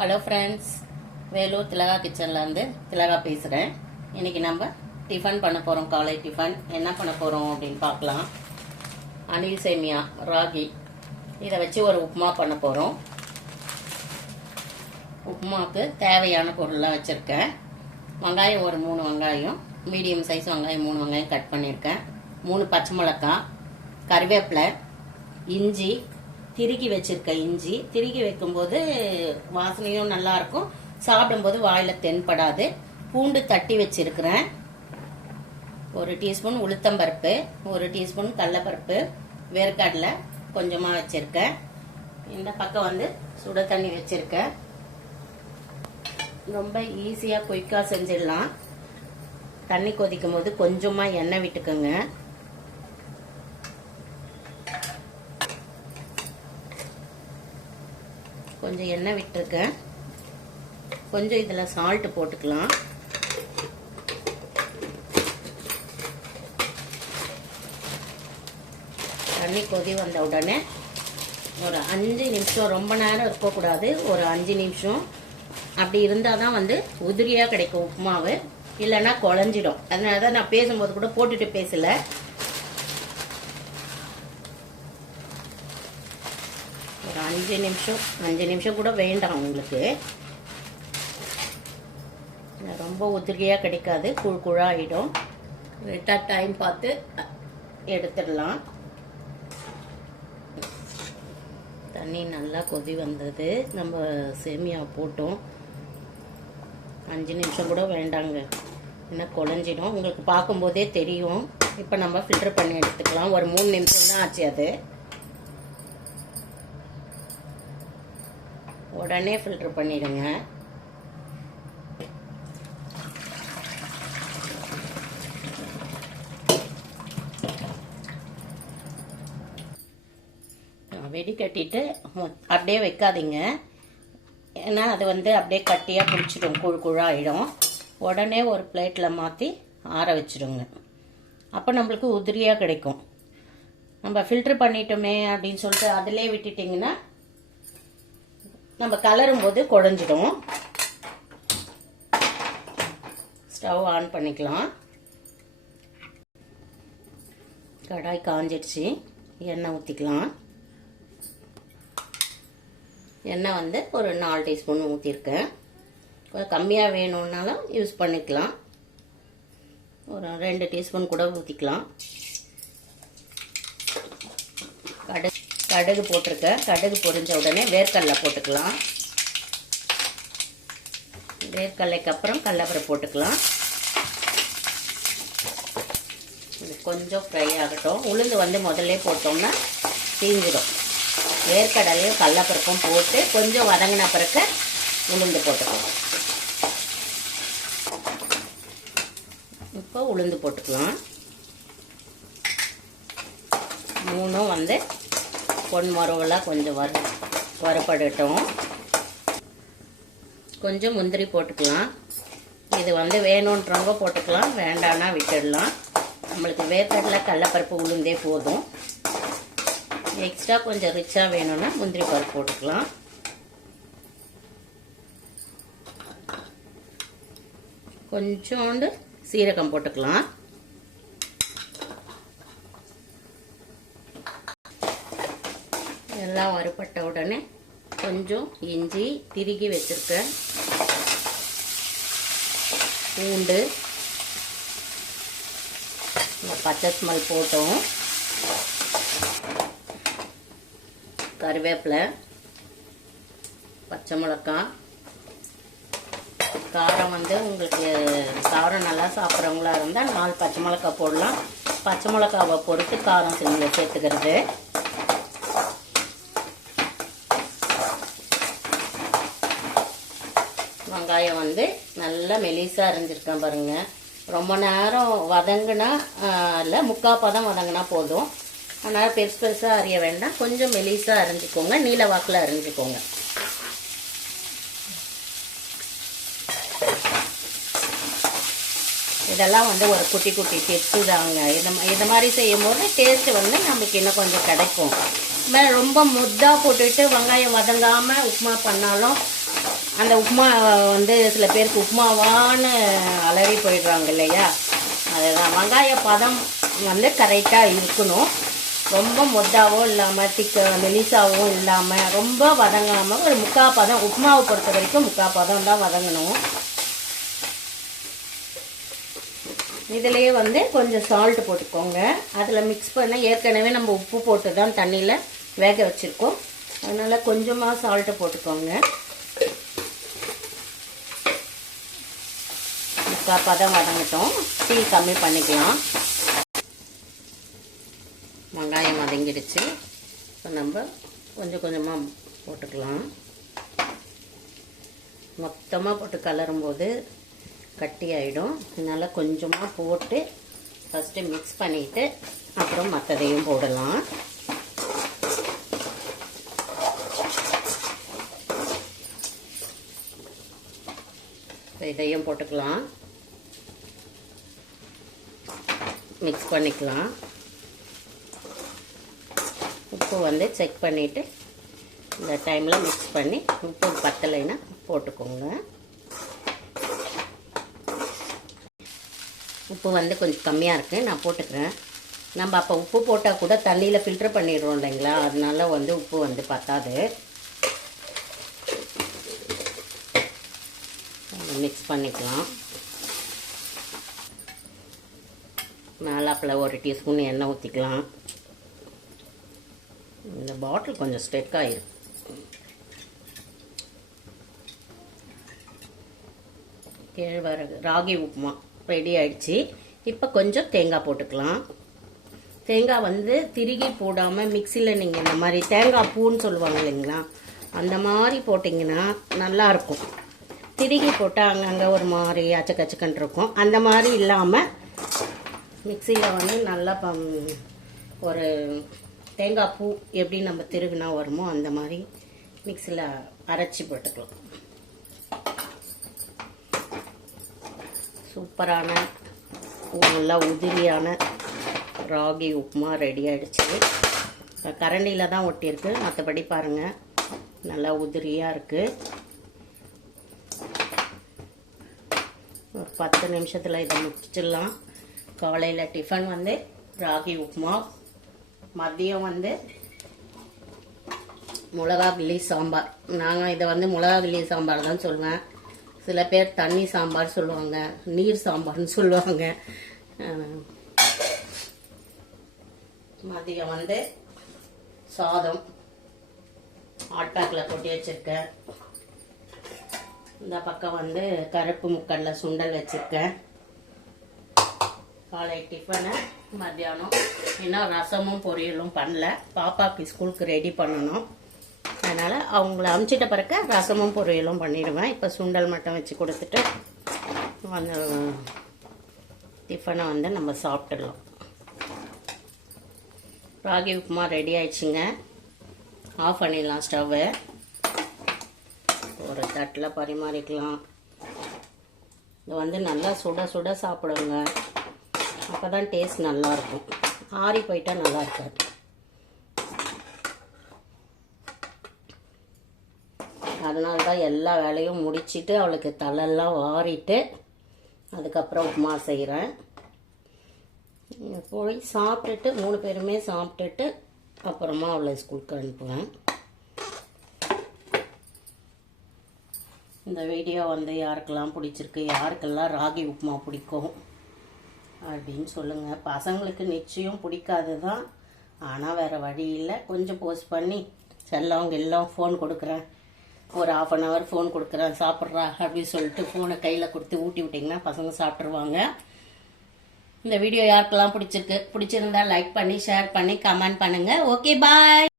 Hello friends, Vellore திலகா கிச்சன்லேருந்து திலகா பேசுகிறேன். இன்றைக்கி நம்ம டிஃபன் பண்ண போகிறோம். காலை டிஃபன் என்ன பண்ண போகிறோம் அப்படின்னு பார்க்கலாம். அணில் சேமியா ராகி இதை வச்சு ஒரு உப்புமா பண்ண போகிறோம். உப்புமாவுக்கு தேவையான பொருள்லாம் வச்சுருக்கேன். வெங்காயம் ஒரு 3 வெங்காயம், மீடியம் சைஸ் வெங்காயம் 3 வெங்காயம் கட் பண்ணியிருக்கேன். 3 பச்சை மிளகாய், கருவேப்பிலை, இஞ்சி, திருக்கி வச்சிருக்க இஞ்சி. திருக்கி வைக்கும்போது வாசனையும் நல்லா இருக்கும், சாப்பிடும்போது வாயில தென்படாது. பூண்டு தட்டி வச்சிருக்கிறேன். 1 டீஸ்பூன் உளுத்தம்பருப்பு, 1 டீஸ்பூன் கடலைப்பருப்பு, வேர்க்கடலை கொஞ்சமா வச்சிருக்கேன். இந்த பக்கம் வந்து சுட தண்ணி வச்சிருக்கேன். ரொம்ப ஈஸியா குயிக்கா செஞ்சிடலாம். தண்ணி கொதிக்கும் போது கொஞ்சமா எண்ணெய் விட்டுக்கோங்க. கொஞ்சம் எண்ணெய் விட்டுருக்கேன். கொஞ்சம் இதில் சால்ட் போட்டுக்கலாம். தண்ணி கொதி வந்த உடனே ஒரு 5 நிமிஷம், ரொம்ப நேரம் இருக்கக்கூடாது, ஒரு 5 நிமிஷம் அப்படி இருந்தால் தான் வந்து உதிரியாக கிடைக்கும் உப்புமாவு, இல்லைன்னா குழஞ்சிடும். அதனால தான் நான் பேசும்போது கூட போட்டுட்டு பேசலை. ஒரு 5 நிமிஷம் கூட வேண்டாம் உங்களுக்கு. ரொம்ப உதிரியாக கிடைக்காது, குழாயிடும். கரெக்டாக டைம் பார்த்து எடுத்துடலாம். தண்ணி நல்லா கொதி வந்தது. நம்ம சேமியா போட்டோம். 5 நிமிஷம் கூட வேண்டாங்க, என்ன குழஞ்சிடும். உங்களுக்கு பார்க்கும்போதே தெரியும். இப்போ நம்ம ஃபில்டர் பண்ணி எடுத்துக்கலாம். ஒரு 3 நிமிஷம் தான் ஆச்சு. அது உடனே ஃபில்டர் பண்ணிடுங்க. வெடி கட்டிட்டு அப்படியே வைக்காதீங்க, ஏன்னா அது வந்து அப்படியே கட்டியாக பிடிச்சிடும், குழாயிடும். உடனே ஒரு பிளேட்டில் மாற்றி ஆற வச்சிடுங்க. அப்போ நம்மளுக்கு உதிரியாக கிடைக்கும். நம்ம ஃபில்டர் பண்ணிட்டோமே அப்படின்னு சொல்லிட்டு அதிலே விட்டுட்டிங்கன்னா நம்ம கலரும் போது குழஞ்சிடும். ஸ்டவ் ஆன் பண்ணிக்கலாம். கடாய் காஞ்சிடுச்சு. எண்ணெய் ஊற்றிக்கலாம். எண்ணெய் வந்து ஒரு 4 டீஸ்பூன் ஊற்றிருக்கேன். கொஞ்சம் கம்மியாக வேணும்னாலும் யூஸ் பண்ணிக்கலாம். ஒரு 2 டீஸ்பூன் கூட ஊற்றிக்கலாம். கடுகு போட்டிருக்கேன். கடுகு பொரிஞ்ச உடனே வேர்க்கடலை போட்டுக்கலாம். வேர்க்கடலைக்கு அப்புறம் கடலைப்பருப்பு போட்டுக்கலாம். இது கொஞ்சம் ஃப்ரை ஆகட்டும். உளுந்து வந்து முதல்ல போட்டோம்னா தீஞ்சிடும். வேர்க்கடலையும் கடலைப்பருப்பும் போட்டு கொஞ்சம் வதங்கின பிறகு உளுந்து போட்டுக்கலாம். இப்போ உளுந்து போட்டுக்கலாம். 3 வந்து பொன்மரவெல்லாம் கொஞ்சம் வறுபடட்டும். கொஞ்சம் முந்திரி போட்டுக்கலாம். இது வந்து வேணுன்றவங்க போட்டுக்கலாம், வேண்டானா விட்டுடலாம். நம்மளுக்கு வேர்க்கடலை கடலைப்பருப்பு உளுந்தே போதும். எக்ஸ்ட்ரா கொஞ்சம் ரிச்சாக வேணும்னா முந்திரி பருப்பு போட்டுக்கலாம். கொஞ்சோண்டு சீரகம் போட்டுக்கலாம். எல்லாம் வறுபட்ட உடனே கொஞ்சம் இஞ்சி திருகி வச்சிருக்கேன், பூண்டு, பச்சை ஸ்மெல் போட்டோம், கருவேப்பிலை, பச்சை மிளகாய். காரம் வந்து உங்களுக்கு காரம் நல்லா சாப்பிட்றவங்களா இருந்தால் 4 பச்சை மிளகாய் போடலாம். பச்சை மிளகாவை பொறுத்து காரம் சேர்த்துக்கிறது. வெங்காயம் வந்து நல்லா மெலிசா அரைஞ்சிருக்கேன் பாருங்க. ரொம்ப நேரம் வதங்கினா இல்லை, 3/4 பதம் வதங்கினா போதும். அதனால் பெருசாக அரிய வேண்டாம், கொஞ்சம் மெலிசா அரைஞ்சிக்கோங்க, நீல வாக்கில் அரைஞ்சிக்கோங்க. இதெல்லாம் வந்து ஒரு குட்டி குட்டி டிப்ஸு தாங்க. இது மாதிரி செய்யும் போது டேஸ்ட்டு வந்து நமக்கு இன்னும் கொஞ்சம் கிடைக்கும். ரொம்ப முத்தாக போட்டுட்டு வெங்காயம் வதங்காமல் உப்புமா பண்ணாலும் அந்த உப்புமா வந்து சில பேருக்கு உப்புமாவான்னு அலறி போயிடுறாங்க இல்லையா, அதுதான் வெங்காய பதம் வந்து கரெக்டாக இருக்கணும். ரொம்ப மொத்தாவும் இல்லாமல் மெலிசாவும் இல்லாமல் ரொம்ப வதங்காமல் ஒரு முக்கால் பதம். உப்புமாவை பொறுத்த வரைக்கும் முக்கால் பதம் தான் வதங்கணும். இதிலேயே வந்து கொஞ்சம் சால்ட் போட்டுக்கோங்க. அதில் மிக்ஸ் பண்ண ஏற்கனவே நம்ம உப்பு போட்டு தான் தண்ணியில் வேக வச்சுருக்கோம். அதனால் கொஞ்சமாக சால்ட்டு போட்டுக்கோங்க. முக்கால் பதம் வதங்கட்டும். டீ கம்மி பண்ணிக்கலாம். வெங்காயம் வதங்கிடுச்சு. இப்போ நம்ம கொஞ்சம் கொஞ்சமாக போட்டுக்கலாம். மொத்தமாக போட்டு கலரும்போது கட்டி ஆகிடும். அதனால் கொஞ்சமாக போட்டு ஃபஸ்ட்டு மிக்ஸ் பண்ணிவிட்டு அப்புறம் மற்றதையும் போடலாம். இதையும் போட்டுக்கலாம், மிக்ஸ் பண்ணிக்கலாம். உப்பு வந்து செக் பண்ணிவிட்டு இந்த டைமில் மிக்ஸ் பண்ணி உப்பு பத்தலைன்னா போட்டுக்கோங்க. உப்பு வந்து கொஞ்சம் கம்மியாக இருக்குது, நான் போட்டுக்கிறேன். நம்ம அப்போ உப்பு போட்டால் கூட தண்ணியில் ஃபில்டர் பண்ணிடுறோம் இல்லைங்களா, அதனால வந்து உப்பு வந்து பத்தாது. மிக்ஸ் பண்ணிக்கலாம். மேலாப்பில் ஒரு டீஸ்பூன் எண்ணெய் ஊற்றிக்கலாம். இந்த பாட்டில் கொஞ்சம் ஸ்டெக் ஆகிடும். கேழ்வரகு ராகி உப்புமா ரெடி ஆயிடுச்சு. இப்போ கொஞ்சம் தேங்காய் போட்டுக்கலாம். தேங்காய் வந்து திருகி போடாமல் மிக்சியில் நீங்கள் இந்த மாதிரி தேங்காய் பூன்னு சொல்லுவாங்க இல்லைங்களா, அந்த மாதிரி போட்டிங்கன்னா நல்லாயிருக்கும். திருகி போட்டால் அங்கங்கே ஒரு மாதிரி அச்சக்கச்சக்கன்னு இருக்கும். அந்த மாதிரி இல்லாமல் மிக்சியில் வந்து நல்லா ஒரு தேங்காய் பூ எப்படி நம்ம திருகுனா வருமோ அந்த மாதிரி மிக்சியில் அரைச்சி போட்டுக்கலாம். சூப்பரான நல்லா உதிரியான ராகி உப்புமா ரெடி ஆகிடுச்சு. கரண்டியில் தான் ஒட்டியிருக்கு, மற்றபடி பாருங்கள் நல்லா உதிரியாக இருக்குது. ஒரு 10 நிமிஷத்தில் இதை முடிச்சிடலாம். காலையில் டிஃபன் வந்து ராகி உப்புமா, மதியம் வந்து மிளகா கிள்ளி சாம்பார். நாங்கள் இதை வந்து மிளகா கிள்ளி சாம்பார் தான் சொல்லுவேன். சில பேர் தண்ணி சாம்பார் சொல்லுவாங்க, நீர் சாம்பார்னு சொல்லுவாங்க. மதியம் வந்து சாதம் ஹாட் பேக்கில் கொட்டி வச்சுருக்கேன். இந்த பக்கம் வந்து கருப்பு முக்கடலை சுண்டல் வச்சுருக்கேன். காலை டிஃபனு மத்தியானம் இன்னும் ரசமும் பொரியலும் பண்ணல. பாப்பாவுக்கு ஸ்கூலுக்கு ரெடி பண்ணணும், அதனால் அவங்கள அமுச்சிட்ட பிறகு ரசமும் பொரியலும் பண்ணிடுவேன். இப்போ சுண்டல் மட்டும் வச்சு கொடுத்துட்டு அந்த டிஃபனை வந்து நம்ம சாப்பிட்டுடலாம். ராகி உப்புமா ரெடி ஆயிடுச்சுங்க. ஆஃப் பண்ணிடலாம் ஸ்டவ்வை. ஒரு தட்டில் பரிமாறிக்கலாம். இது வந்து நல்லா சுட சுட சாப்பிடுங்க, அப்போ தான் டேஸ்ட் நல்லாயிருக்கும். ஆறி போயிட்டால் நல்லா இருக்காது. அதனால தான் எல்லா வேலையும் முடிச்சுட்டு அவளுக்கு தலையெல்லாம் வாரிட்டு அதுக்கப்புறம் உப்புமா செய்கிறேன். போய் சாப்பிட்டுட்டு 3 பேருமே சாப்பிட்டுட்டு அப்புறமா அவளை ஸ்கூலுக்கு அனுப்புவேன். இந்த வீடியோ வந்து யாருக்கெல்லாம் பிடிச்சிருக்கு, யாருக்கெல்லாம் ராகி உப்புமா பிடிக்கும் அப்படின்னு சொல்லுங்கள். பசங்களுக்கு நிச்சயம் பிடிக்காது தான், ஆனால் வேறு வழி இல்லை. கொஞ்சம் போஸ்ட் பண்ணி செல்லவங்க எல்லாம் ஃபோன் கொடுக்குறேன், ஒரு 1/2 hour ஃபோன் கொடுக்குறேன், சாப்பிட்றா அப்படின்னு சொல்லிட்டு ஃபோனை கையில் கொடுத்து ஊட்டி விட்டிங்கன்னா பசங்க சாப்பிட்ருவாங்க. இந்த வீடியோ யாருக்கெல்லாம் பிடிச்சிருந்தா லைக் பண்ணி ஷேர் பண்ணி கமெண்ட் பண்ணுங்கள். ஓகே, பாய்.